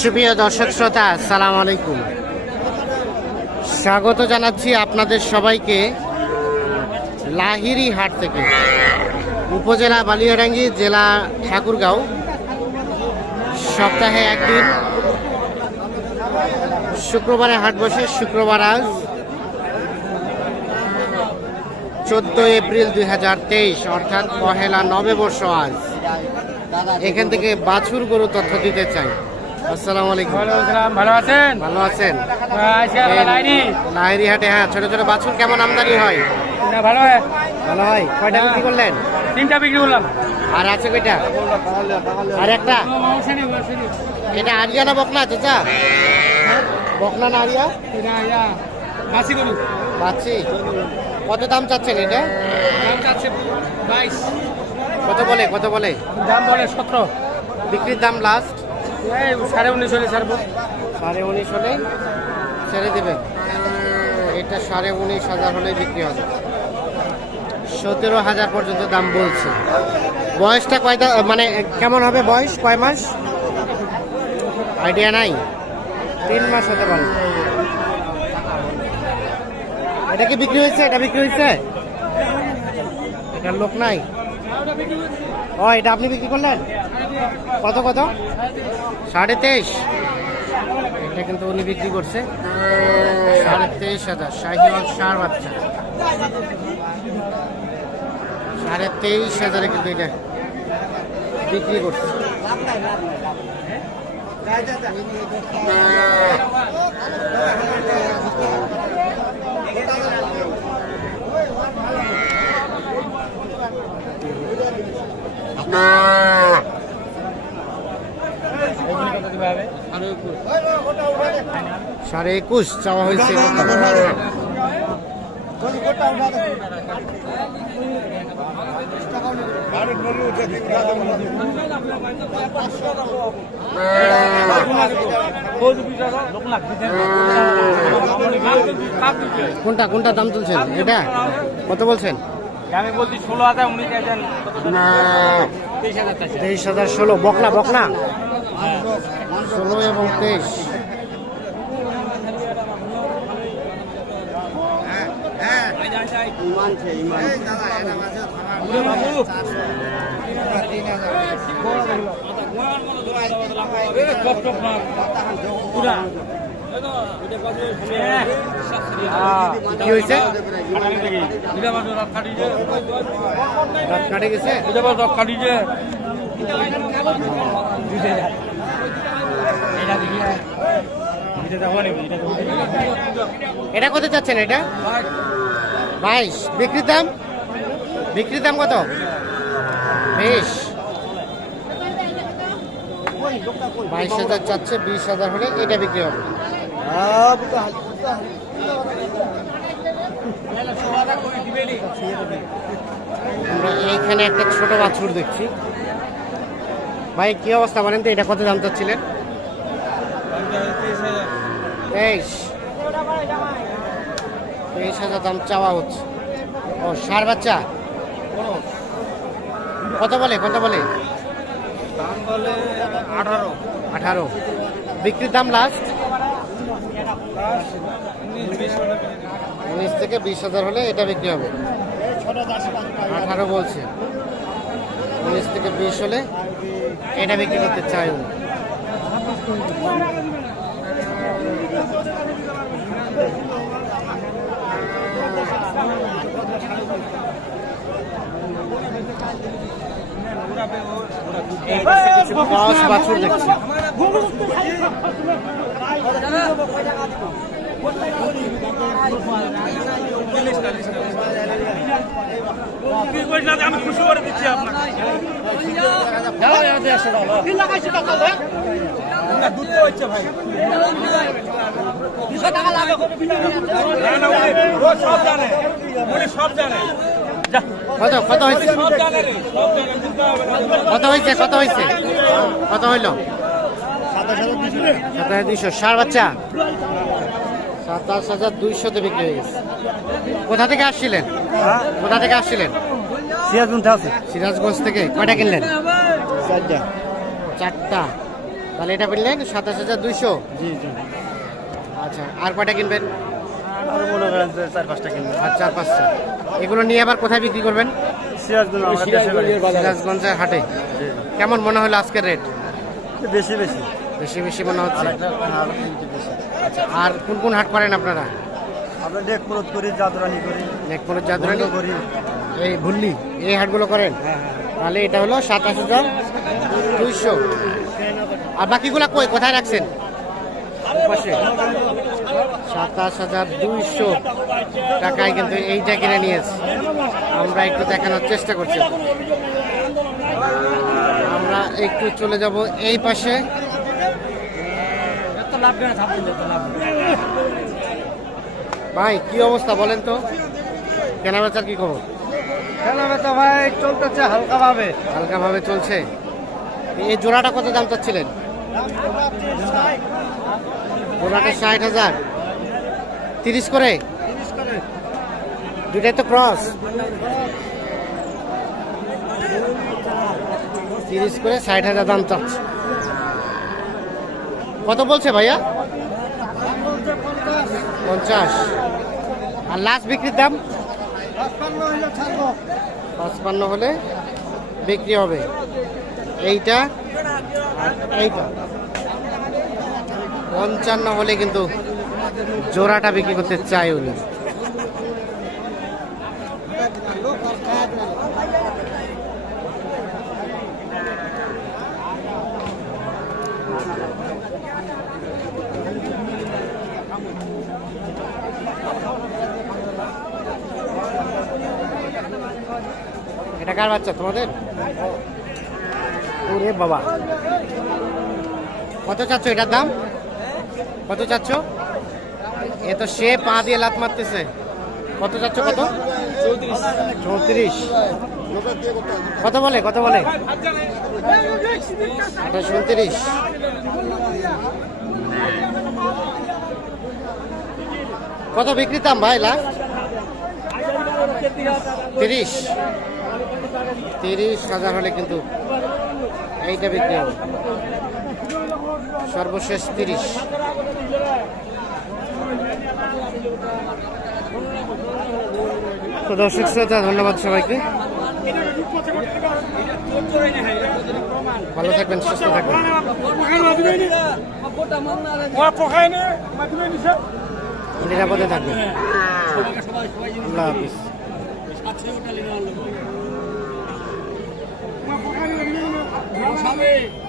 সুপ্রিয় দর্শক শ্রোতা, আসসালাম আলাইকুম। স্বাগত জানাচ্ছি আপনাদের সবাইকে লাহিরি হাট থেকে, উপজেলা বালিয়াডাঙ্গি জেলা ঠাকুরগাঁও। সপ্তাহে একদিন শুক্রবারে হাট বসে, শুক্রবার আজ চোদ্দ এপ্রিল দু হাজার তেইশ, অর্থাৎ পহেলা নববর্ষ আজ। এখান থেকে বাছুর গরু তথ্য দিতে চাই। আসসালামু আলাইকুম। ভালো আছেন? ভালো আছেন? আমরা লাহিরি হাটে হ্যাঁ ছোট ছোট বাছুর কেমন আমদানি হয়? না ভালো হয়। ভালো হয়? কয়টা বিক্রি করলেন? তিনটা বিক্রি করলাম। আর আছে কয়টা? আর একটা? এটা আরিয়া না বকনা চাচা? বকনা না আরিয়া? বাসি গরু। বাচ্চি কত দাম চাচ্ছেন এটা? দাম চাচ্ছে বাইশ। কত বলে কত বলে? দাম বলে সতেরো। বিক্রির দাম লাস্ট সাড়ে উনিশ হলে ছাড়বো। সাড়ে উনিশ হলে ছেড়ে দেবেন এটা সাড়ে উনিশ হাজার হলে বিক্রি হবে। সতেরো হাজার পর্যন্ত দাম বলছে। বয়সটা কয়টা মানে কেমন হবে বয়স? কয় মাস? আইডিয়া নাই। তিন মাস হতে পারে। এটা কি বিক্রি হয়েছে? এটা বিক্রি হয়েছে? এটার লোক নাই? ও, এটা আপনি বিক্রি করলেন? কত কত? সাড়ে তেইশ। এটা কিন্তু উনি বিক্রি করছে। সাড়ে তেইশ হাজার, শাহিওয়াল সার বাচ্চা। সাড়ে তেইশ হাজারে কিন্তু এটা বিক্রি করছে। সাড়ে একুশ চাওয়া হয়েছে। কোনটা কোনটা দাম তুলছেন? এটা? কত বলছেন? আমি বলছি ষোলো হাজার হাজার তেইশ হাজার তেইশ হাজার ষোলো বকনা বকনা। ষোলো এবং তেইশ। কি হয়েছে? রাত কাটে গেছে এটা কত চাচ্ছেন এটা? বাইশ। বিক্রির দাম? বিক্রির দাম কত? বেশ। বাইশ হাজার চাচ্ছে বিশ হাজার হলে এটা বিক্রি হবে। আমরা এইখানে একটা ছোট বাছুর দেখছি। ভাই কি অবস্থা বলেন তো এটা কত দাম চাচ্ছিলেন? তেইশ। তেইশ হাজার দাম চাওয়া হচ্ছে। ও সার বাচ্চা? কত বলে কত বলে? দাম বলে আঠারো। আঠারো। বিক্রির দাম লাস্ট উনিশ থেকে বিশ হাজার হলে এটা বিক্রি হবে। আঠারো বলছে। উনিশ থেকে বিশ হলে এটা বিক্রি করতে চাই বাছুর দেখছি। আমি খুশি করে দিচ্ছি কত কত হয়েছে। কত হয়েছে কত হয়েছে কত হইল সাতাশ দুইশো সার বাচ্চা। সাতাশ হাজার দুইশোতে বিক্রি হয়ে গেছে। কোথা থেকে আসছিলেন? কোথা থেকে আসছিলেন? সিরাজগঞ্জে আছে। সিরাজগঞ্জ থেকে। কয়টা কিনলেন? চারটা। চারটা। তাহলে এটা কিনলেন? সাতাশ হাজার দুইশো? জি জি। আচ্ছা আর কয়টা কিনবেন? আর মনে করেন চার পাঁচটা কিনবো। আর চার পাঁচটা। এগুলো নিয়ে আবার কোথায় বিক্রি করবেন? সিরাজগঞ্জের হাটে। কেমন মনে হলো আজকের রেট? বেশি বেশি। বেশি বেশি মনে হচ্ছে। আচ্ছা আর কোন কোন হাট করেন আপনারা? আমরা ডেক করি জাদুরানি করি। নেকপুরের জাদুরানি? করি। এই ভুল্লি এই হাটগুলো করেন? হ্যাঁ হ্যাঁ। তাহলে এটা হলো সাতাশ হাজার দুইশো। আর বাকিগুলা কই কোথায় রাখছেন? পাশে। সাতাশ হাজার দুইশো টাকায় কিন্তু এইটা কিনে নিয়েছে। আমরা একটু দেখানোর চেষ্টা করছি। আমরা একটু চলে যাব এই পাশে। ভাই কি অবস্থা বলেন তো? কেনা বেচার কি খবর? তো ভাই চলতেছে হালকা ভাবে হালকা ভাবে চলছে। এই জোড়াটা কত দাম চাচ্ছিলেন? জোড়াটা ষাট হাজার। তিরিশ করে? দুটাই তো ক্রস তিরিশ করে ষাট হাজার দাম চাচ্ছে। কত বলছে ভাইয়া? পঞ্চাশ। আর লাস্ট বিক্রির দাম? পাঁচপান্ন হলে বিক্রি হবে। এইটা এইটা। পঞ্চান্ন হলে কিন্তু জোড়াটা বিক্রি করতে চাই উনি। এটা কার বাচ্চা, তোমাদের? ওরে বাবা। কত চাচ্ছ এটার দাম? কত চাচ্ছ? এ তো সে পা দিয়ে লাত মারতেছে। কত চাচ্ছ কত? চৌত্রিশ। কত বলে কত বলে? আঠাশ উনত্রিশ। কত বিক্রি দাম ভাই লাস্ট তিরিশ। তিরিশ হাজার হলে কিন্তু এইটা বিক্রি হবে। সর্বশেষ তিরিশ। দর্শক শ্রোতা, ধন্যবাদ সবাইকে। ভালো থাকবেন, সুস্থ থাকবেন। নিরাপদে থাকবেন। আল্লাহ হাফিজ। সবাই